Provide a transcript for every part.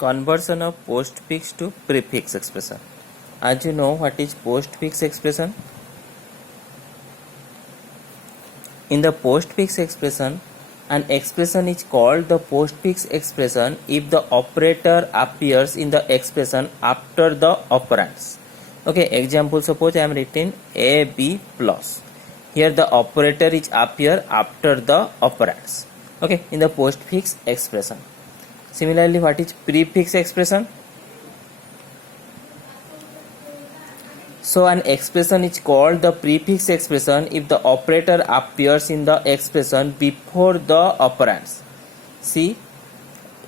Conversion of postfix to prefix expression. As you know, what is postfix expression? In the postfix expression, an expression is called the postfix expression if the operator appears in the expression after the operands. Okay, example, suppose I am writing AB plus. Here the operator is appear after the operands. Okay, in the postfix expression. Similarly, what is prefix expression? So an expression is called the prefix expression if the operator appears in the expression before the operands. See,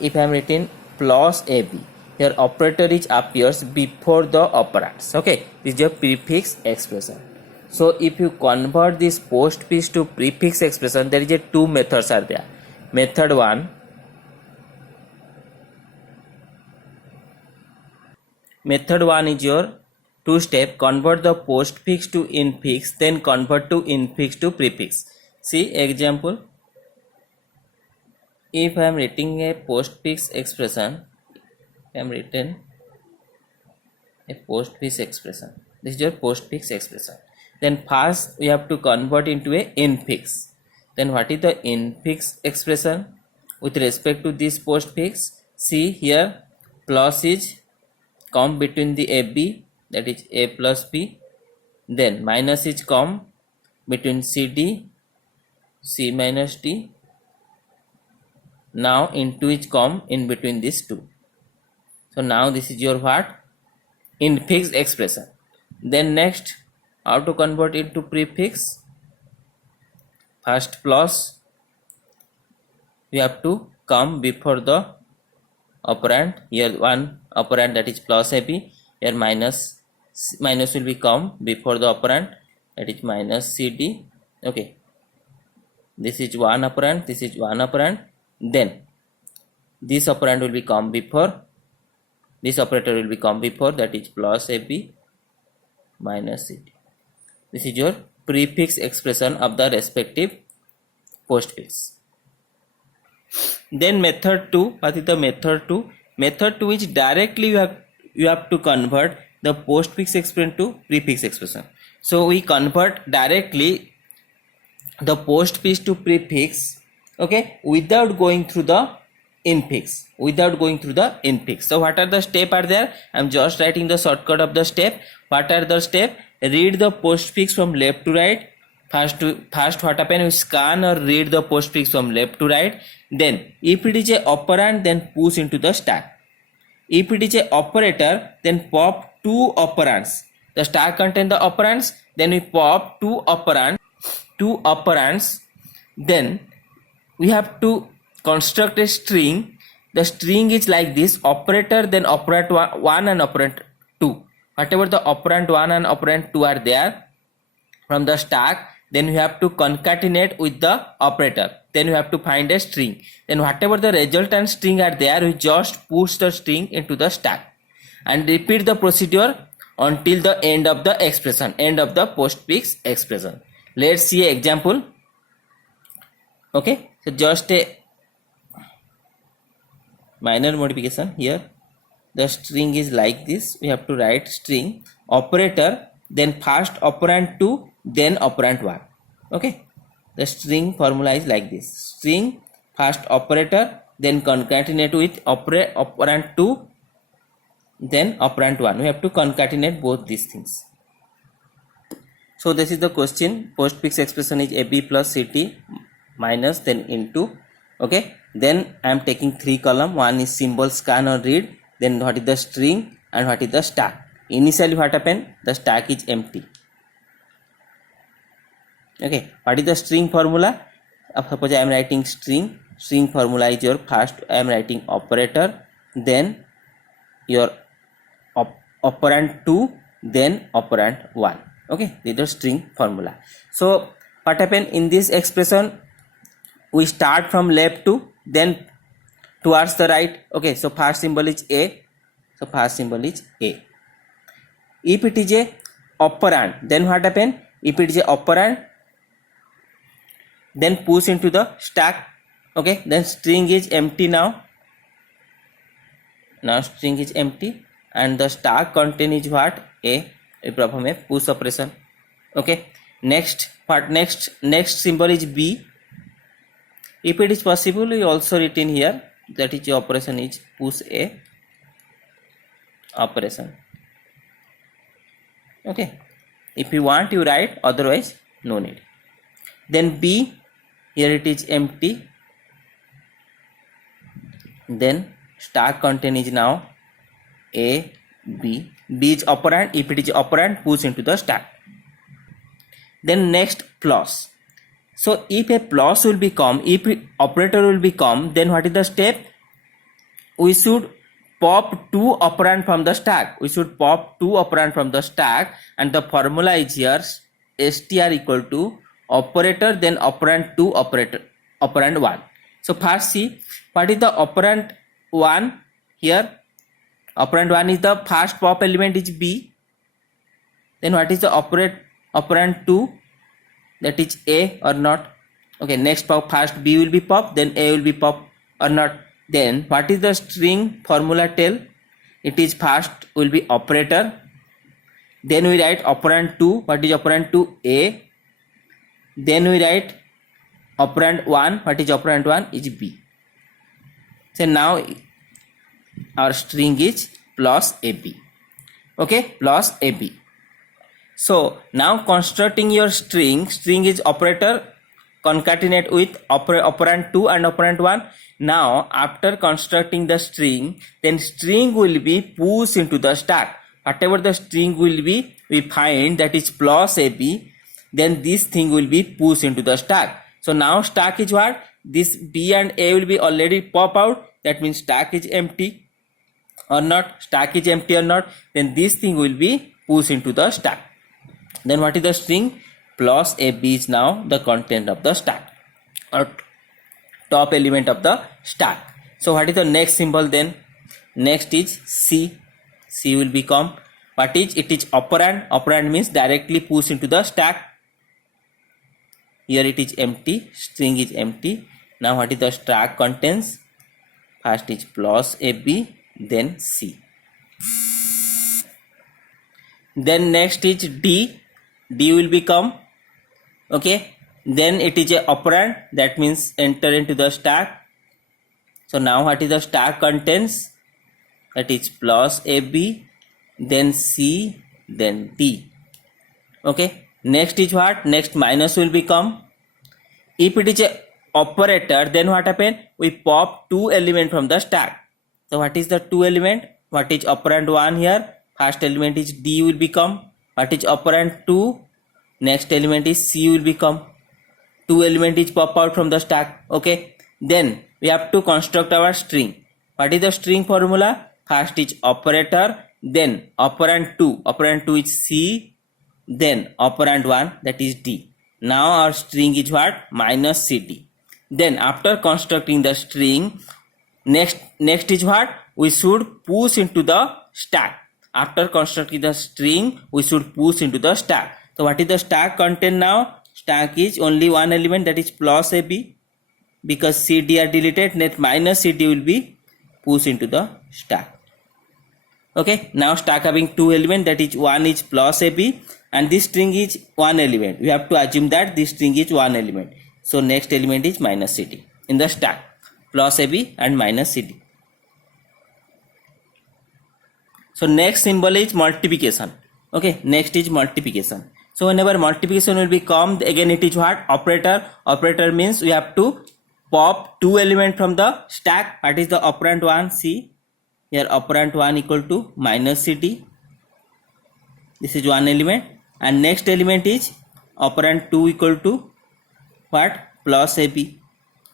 if I am writing plus AB, here operator is appears before the operands. Okay, this is your prefix expression. So if you convert this postfix to prefix expression, there is a two methods are there. Method 1. Method 1 is your two-step, convert the postfix to infix, then convert to infix to prefix. See example, if I am writing a postfix expression, I am written a postfix expression. This is your postfix expression. Then first we have to convert into a infix. Then what is the infix expression with respect to this postfix? See here, plus is come between the AB, that is A plus B, then minus is come between CD, C minus D, now into is come in between these two. So now this is your what? Infix expression. Then next, how to convert into prefix? First plus, we have to come before the operand. Here one operand, that is plus AB, here minus will be come before the operand, that is minus CD. Okay, this is one operand, this is one operand, then this operand will be come before, this operator will be come before, that is plus AB minus CD. This is your prefix expression of the respective postfix. Then method 2, what is the method 2? Method 2 is directly you have to convert the postfix expression to prefix expression. So we convert directly the postfix to prefix, okay, without going through the infix. So what are the steps are there? I am just writing the shortcut of the step. What are the steps? Read the postfix from left to right. First what happen, we scan or read the postfix from left to right. Then if it is a operand, then push into the stack. If it is a operator, then pop two operands. The stack contain the operands, then we pop two operands. Then we have to construct a string. The string is like this: operator, then operand 1 and operand 2. Whatever the operand 1 and operand 2 are there from the stack, then we have to concatenate with the operator. Then we have to find a string. Then whatever the resultant string are there, we just push the string into the stack and repeat the procedure until the end of the expression, end of the postfix expression. Let's see an example. Okay, so just a minor modification here. The string is like this. We have to write string operator, then first operand 2, then operand 1. Okay, the string formula is like this: string first operator, then concatenate with operand 2, then operand 1. We have to concatenate both these things. So this is the question. Postfix expression is AB plus CT minus then into. Okay, then I am taking 3 column. One is symbol, scan or read, then what is the string and what is the stack. Initially what happened, the stack is empty. Okay, what is the string formula? Suppose I am writing string formula is your first I am writing operator, then your operand 2, then operand 1. Okay, this is the string formula. So what happened in this expression? We start from left to then towards the right. Okay, so first symbol is A. So first symbol is A. If it is a operand, then what happened? If it is a operand, then push into the stack. Okay, then string is empty now. Now string is empty and the stack content is what? A. We perform a push operation. Okay. Next symbol is B. If it is possible, we also written here that is operation is push A operation. Okay. If you want, you write, otherwise no need. Then B, here it is empty. Then stack content is now A, B. B is operand. If it is operand, push into the stack. Then next plus. So if a plus will become, if operator will become, then what is the step? We should pop 2 operand from the stack. We should pop 2 operand from the stack, and the formula is here str equal to operator, then operand 2, operand 1. So first see what is the operand 1 here. Operand 1 is the first pop element is B. Then what is the operand 2? That is A or not. Okay, next pop, first B will be pop, then A will be pop or not. Then what is the string formula tell? It is first will be operator. Then we write operand 2. What is operand 2? A. Then we write operand 1. What is operand 1? Is B. So now our string is plus AB. Okay, plus AB. So now constructing your string is operator concatenate with operand 2 and operand 1. Now after constructing the string, then string will be pushed into the stack. Whatever the string will be, we find that is plus AB, then this thing will be pushed into the stack. So now stack is what? This B and A will be already pop out. That means stack is empty or not. Stack is empty or not. Then this thing will be pushed into the stack. Then what is the string? Plus AB is now the content of the stack or top element of the stack. So what is the next symbol then? Next is C. C will become what is? It is operand. Operand means directly push into the stack. Here it is empty. String is empty. Now what is the stack contains? First is plus AB, then C. Then next is D. D will become, okay, then it is a operand, that means enter into the stack. So now what is the stack contains? That is plus AB, then C, then D. Okay, next is what? Next minus will become. If it is a operator, then what happen? We pop 2 element from the stack. So what is the 2 element? What is operand 1 here? First element is D will become. What is operand 2? Next element is C will become. 2 element is pop out from the stack. Okay. Then we have to construct our string. What is the string formula? First is operator, then operand 2. Operand 2 is C, then operand 1, that is D. Now our string is what? Minus CD. Then after constructing the string, next is what? We should push into the stack. After constructing the string, we should push into the stack. So what is the stack content now? Stack is only one element, that is plus AB. Because CD are deleted, net minus CD will be pushed into the stack. Okay, now stack having 2 elements, that is one is plus AB and this string is 1 element. We have to assume that this string is 1 element. So next element is minus CD in the stack. Plus AB and minus CD. So next symbol is multiplication. Okay, next is multiplication. So whenever multiplication will become, again it is what? Operator. Operator means we have to pop 2 element from the stack. What is the operand 1? C. Here operand 1 equal to minus CD. This is 1 element. And next element is operand 2 equal to what? Plus AB.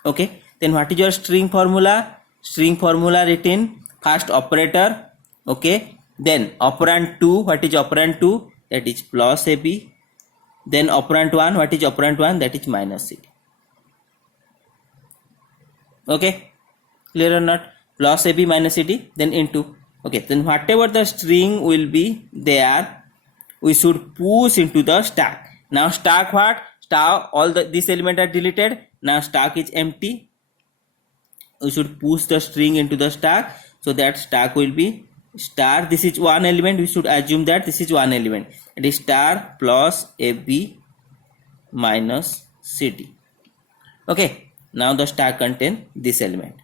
Okay. Then what is your string formula? String formula written first operator. Okay. Then operand 2, what is operand 2? That is plus AB. Then operand 1, what is operand 1? That is minus CD. Okay, clear or not? Plus AB minus CD, then into. Okay, then whatever the string will be there, we should push into the stack. Now stack what? Stack, all this element are deleted. Now stack is empty. We should push the string into the stack. So that stack will be star. This is one element. We should assume that this is one element. It is star plus AB minus CD. Okay. Now the stack contain this element.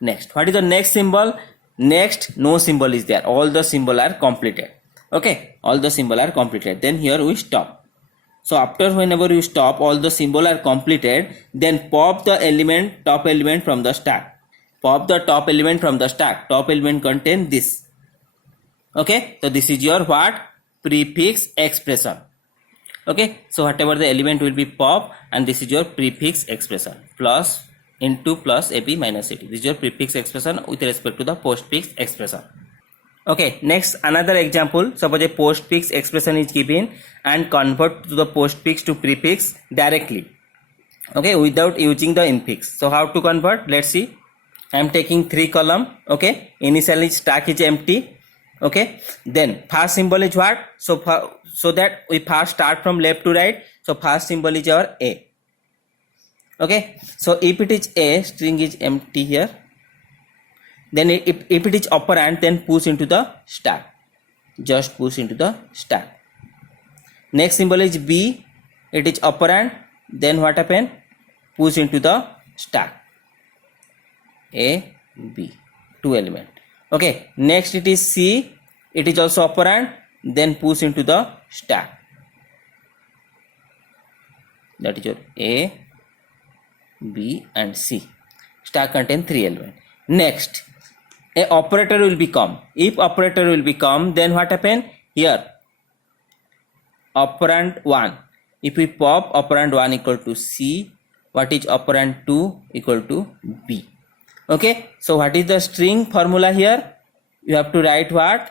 Next, what is the next symbol? Next, no symbol is there. All the symbol are completed. Okay, all the symbol are completed. Then here we stop. So after whenever you stop, all the symbol are completed. Then pop the element, top element from the stack. Pop the top element from the stack. Top element contain this. Okay, so this is your what? Prefix expression. Okay, so whatever the element will be pop, and this is your prefix expression. Plus into plus AB minus CD. This is your prefix expression with respect to the postfix expression. Okay, next another example. Suppose a postfix expression is given and convert to the postfix to prefix directly. Okay, without using the infix. So how to convert? Let's see. I am taking 3 column. Okay, initially stack is empty. Okay, then first symbol is what? So that we first start from left to right. So first symbol is our A. Okay, so if it is A, string is empty here. Then if it is operand, then push into the stack. Just push into the stack. Next symbol is B. It is operand. Then what happen? Push into the stack. A, B, 2 element. Okay, next it is C. It is also operand. Then push into the stack. That is your A, B and C. Stack contain 3 elements. Next, a operator will become. If operator will become, then what happen? Here, operand 1. If we pop operand 1 equal to C, what is operand 2 equal to B? Okay, so what is the string formula here? You have to write what?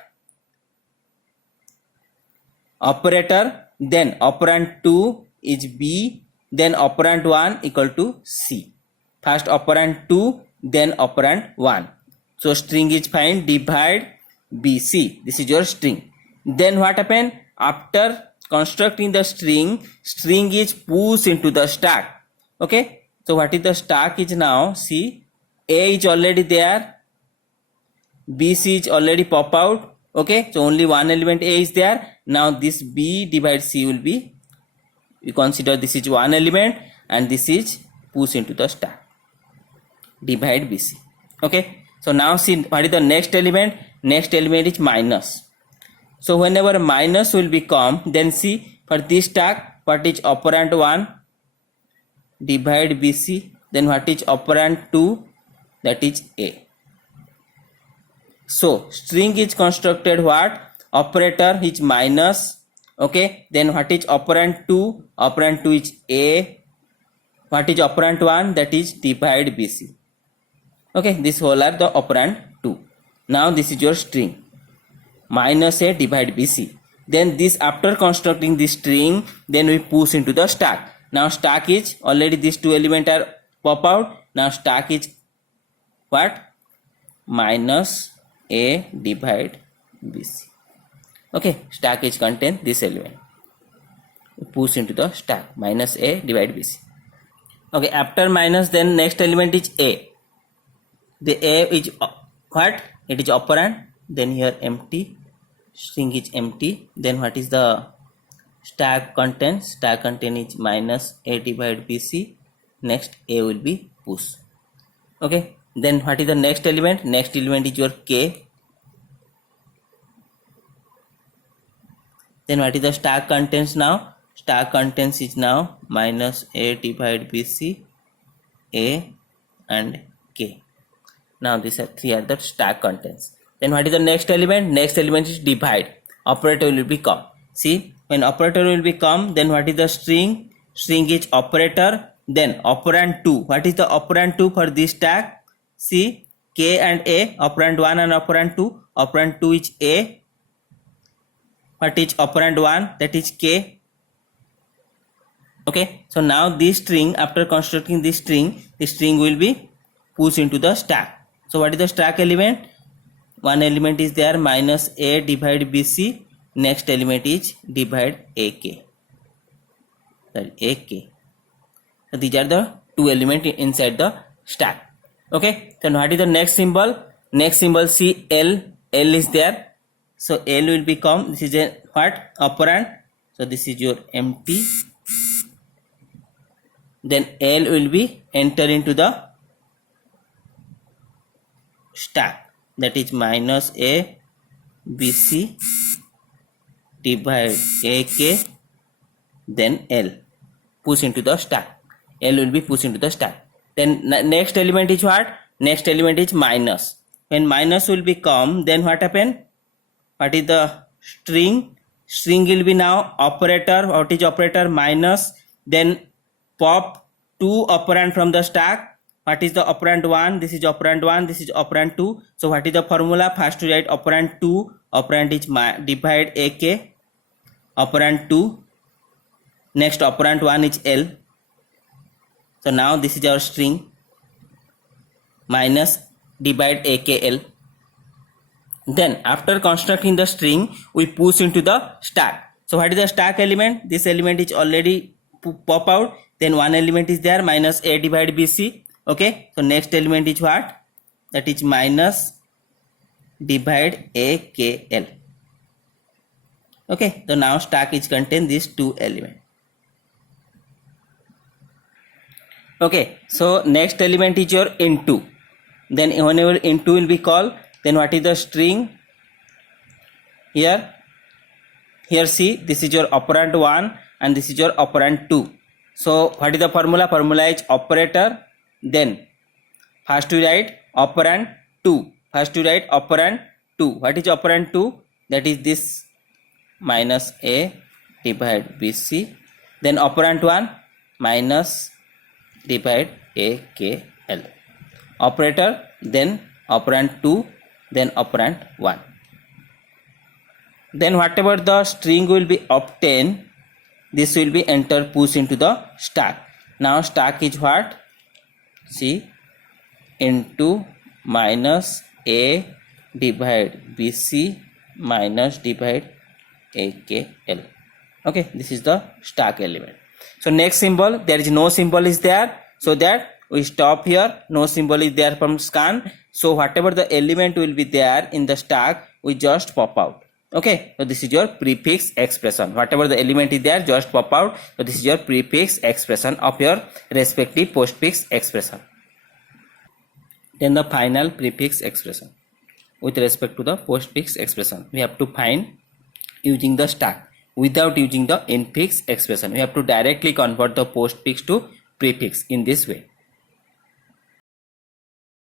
Operator, then operand 2 is B, then operand 1 equal to C. First operand 2, then operand 1. So string is fine, divide BC. This is your string. Then what happened? After constructing the string is pushed into the stack. Okay, so what is the stack is now? See, A is already there, BC is already pop out. Okay, so only one element A is there. Now this B divide C will be, you consider this is one element and this is push into the stack. Divide BC. Okay, so now see what is the next element? Next element is minus. So whenever minus will become, then see for this stack, what is operand 1? Divide BC. Then what is operand 2? That is A. So string is constructed what? Operator is minus. Okay, then what is operand 2? Operand 2 is A. What is operand 1? That is divide BC. Okay, this whole are the operand 2. Now this is your string. Minus A divide BC. Then this, after constructing this string, then we push into the stack. Now stack is already these 2 elements are pop out. Now stack is what? Minus A divide BC. Okay, stack is contain this element. Push into the stack. Minus A divide BC. Okay, after minus, then next element is A. The A is what? It is operand. Then here empty. String is empty. Then what is the stack content? Stack content is minus A divide BC. Next A will be push. Okay, then what is the next element? Next element is your K. Then what is the stack contents now? Stack contents is now minus A divide BC, A and K. Now these are 3 are the stack contents. Then what is the next element? Next element is divide. Operator will become. See, when operator will become, then what is the string? String is operator. Then operand 2. What is the operand 2 for this stack? See, K and A. Operand 1 and operand 2. Operand 2 is A. What is operand 1? That is K. Okay, so now this string, after constructing this string will be pushed into the stack. So what is the stack element? One element is there, minus A divide BC. Next element is divide AK. Sorry, AK. So these are the 2 elements inside the stack. Okay, then what is the next symbol? Next symbol, see L. L is there. So L will become, this is a what? Operand. So this is your empty. Then L will be enter into the stack. That is minus A BC divide AK, then L. Push into the stack. L will be pushed into the stack. Then next element is what? Next element is minus. When minus will become, then what happen? What is the string? String will be now operator. What is operator? Minus. Then pop 2 operand from the stack. What is the operand 1? This is operand 1. This is operand 2. So what is the formula? First to write operand 2. Operand is divide AK. Operand 2. Next operand 1 is L. So now this is our string. Minus divide AKL. Then after constructing the string, we push into the stack. So what is the stack element? This element is already pop out. Then one element is there, minus A divide BC. Okay. So next element is what? That is minus divide AKL. Okay. So now stack is contain these two elements. Okay. So next element is your into. Then whenever into will be called, then what is the string? Here see, this is your operand 1 and this is your operand 2. So what is the formula? Formula is operator, then first to write operand 2. First to write operand 2. What is operand 2? That is this minus A divide BC. Then operand 1 minus divide AKL. Operator, then operand 2, then operand 1. Then whatever the string will be obtained, this will be enter push into the stack. Now stack is what? See, into minus A divide BC minus divide AKL. Okay, this is the stack element. So next symbol, there is no symbol is there, so that we stop here. No symbol is there from scan. So whatever the element will be there in the stack, we just pop out. Okay. So this is your prefix expression. Whatever the element is there, just pop out. So this is your prefix expression of your respective postfix expression. Then the final prefix expression. With respect to the postfix expression, we have to find using the stack without using the infix expression. We have to directly convert the postfix to prefix in this way.